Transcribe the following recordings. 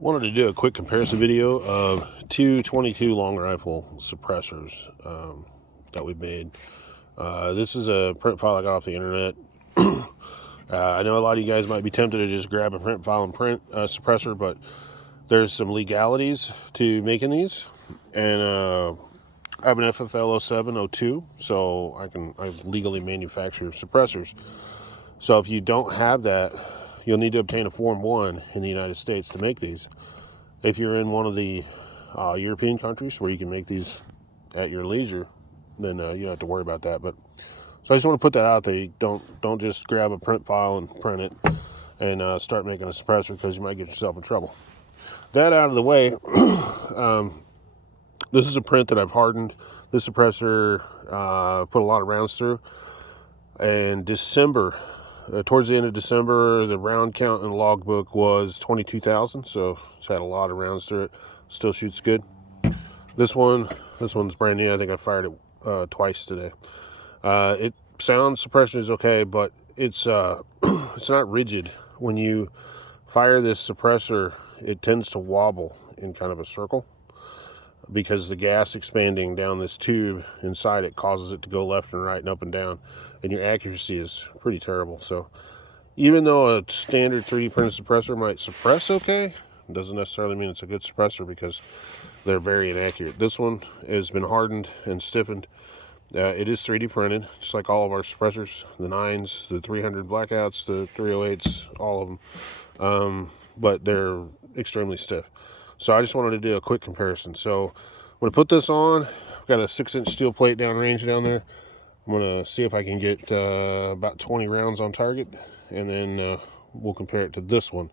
Wanted to do a quick comparison video of two 22 long rifle suppressors that we made. This is a print file I got off the internet. I know a lot of you guys might be tempted to just grab a print file and print a suppressor, but there's some legalities to making these. And I have an FFL 0702, so I legally manufacture suppressors. So if you don't have that, you'll need to obtain a Form 1 in the United States to make these. If you're in one of the European countries where you can make these at your leisure, then you don't have to worry about that. But so I just want to put that out there. Don't just grab a print file and print it and start making a suppressor, because you might get yourself in trouble. That out of the way, this is a print that I've hardened. This suppressor put a lot of rounds through. And December, towards the end of December, the round count in the logbook was 22,000, so it's had a lot of rounds through it. Still shoots good. This one's brand new. I think I fired it twice today. Sound suppression is okay, but it's it's not rigid. When you fire this suppressor, it tends to wobble in kind of a circle, because the gas expanding down this tube inside it causes it to go left and right and up and down, and your accuracy is pretty terrible. So even though a standard 3D printed suppressor might suppress okay, it doesn't necessarily mean it's a good suppressor, because they're very inaccurate. This one has been hardened and stiffened. It is 3D printed, just like all of our suppressors, the 9s, the 300 blackouts, the 308s, all of them. But they're extremely stiff. So I just wanted to do a quick comparison. So I'm going to put this on. I've got a 6-inch steel plate downrange down there. I'm going to see if I can get about 20 rounds on target, and then we'll compare it to this one.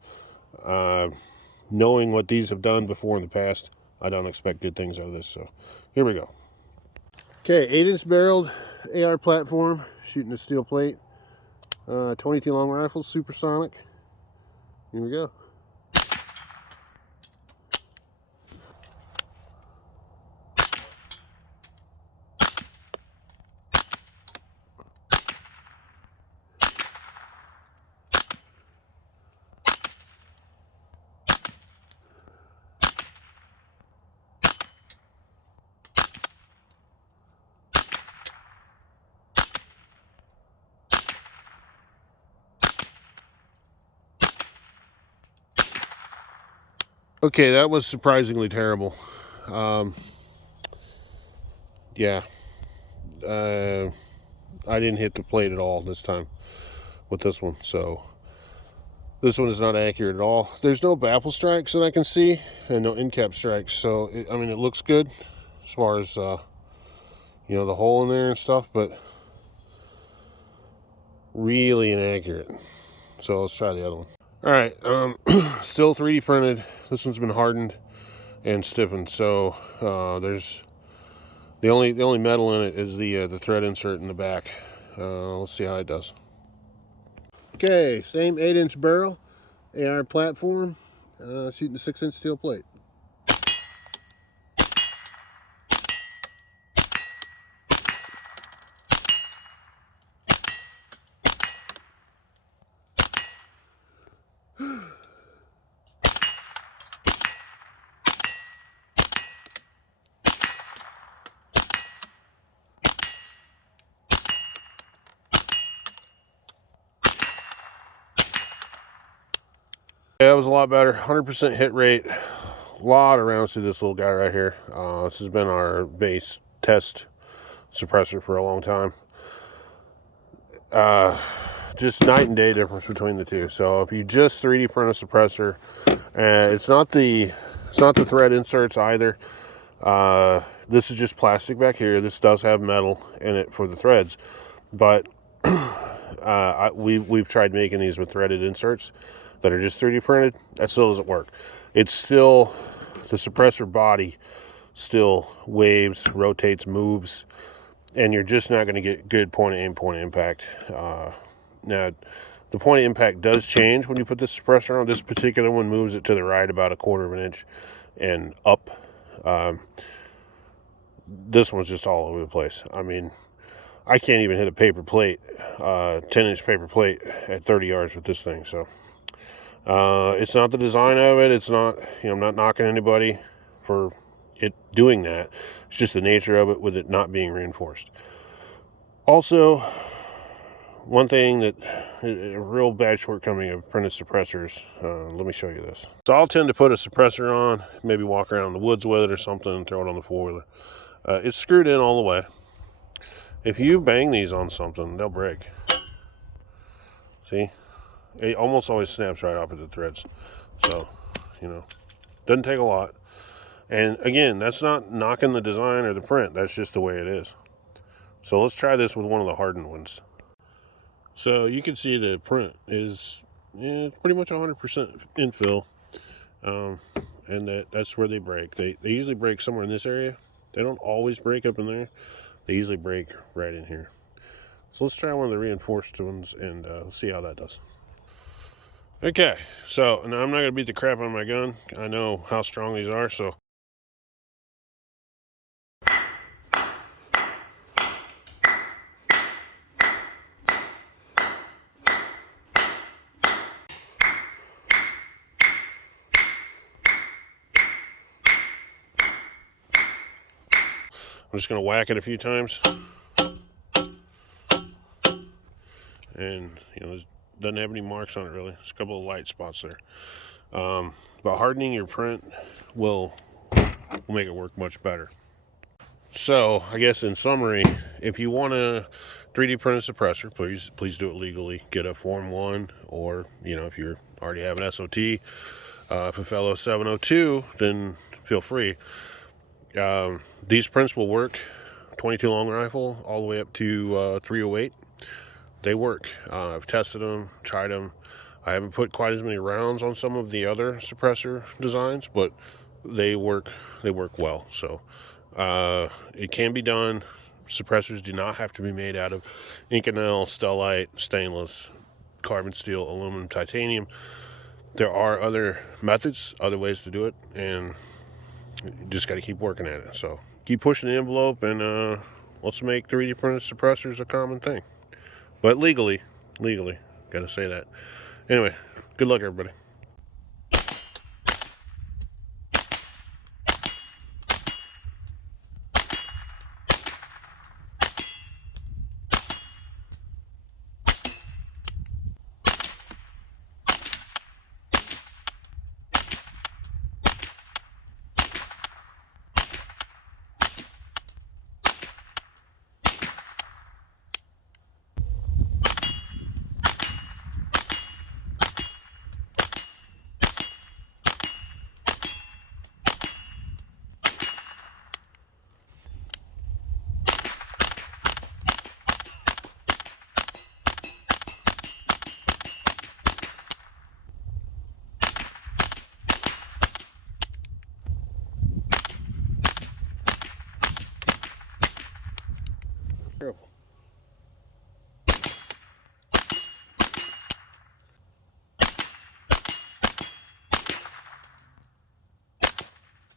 Knowing what these have done before in the past, I don't expect good things out of this. So here we go. Okay, 8-inch barreled AR platform, shooting a steel plate. 22 long rifles, supersonic. Here we go. Okay, that was surprisingly terrible. Yeah, I didn't hit the plate at all this time with this one, so this one is not accurate at all. There's no baffle strikes that I can see, and no end cap strikes, so I mean, it looks good as far as the hole in there and stuff, but really inaccurate. So let's try the other one. All right, still 3D printed. This one's been hardened and stiffened, so there's the only metal in it is the thread insert in the back. Let's see how it does. Okay, same 8-inch barrel, AR platform, shooting a 6-inch steel plate. Yeah, that was a lot better. 100% hit rate. A lot of rounds to this little guy right here. This has been our base test suppressor for a long time. Just night and day difference between the two. So if you just 3D print a suppressor, it's not the thread inserts either. This is just plastic back here. This does have metal in it for the threads, but we've tried making these with threaded inserts that are just 3D printed. That still doesn't work. It's still, the suppressor body still waves, rotates, moves, and you're just not going to get good point of impact. Now, the point of impact does change when you put this suppressor on. This particular one moves it to the right about 1/4 of an inch and up. This one's just all over the place. I mean, I can't even hit a paper plate, 10-inch paper plate at 30 yards with this thing. So It's not the design of it. It's not, I'm not knocking anybody for it doing that. It's just the nature of it with it not being reinforced. Also, one thing that a real bad shortcoming of printed suppressors, let me show you this. So I'll tend to put a suppressor on, maybe walk around the woods with it or something and throw it on the four-wheeler. It's screwed in all the way. If you bang these on something, they'll break. See? It almost always snaps right off at the threads. So, doesn't take a lot. And again, that's not knocking the design or the print. That's just the way it is. So let's try this with one of the hardened ones. So you can see the print is pretty much 100% infill. And that's where they break. They usually break somewhere in this area. They don't always break up in there. They usually break right in here. So let's try one of the reinforced ones and see how that does. Okay, so now I'm not going to beat the crap out of my gun. I know how strong these are, so. I'm just going to whack it a few times. And, it doesn't have any marks on it really. There's a couple of light spots there. But hardening your print will make it work much better. So, I guess in summary, if you want a 3D printed suppressor, please do it legally. Get a Form 1, or, if you already have an SOT, if a fellow 702, then feel free. These prints will work 22 long rifle all the way up to 308. They work. I've tested them, tried them. I haven't put quite as many rounds on some of the other suppressor designs, but they work well. So it can be done. Suppressors do not have to be made out of Inconel, Stellite, stainless, carbon steel, aluminum, titanium. There are other methods, other ways to do it, and you just got to keep working at it. So keep pushing the envelope, and let's make 3D printed suppressors a common thing. But legally, got to say that. Anyway, good luck, everybody. Careful.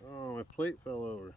Oh, my plate fell over.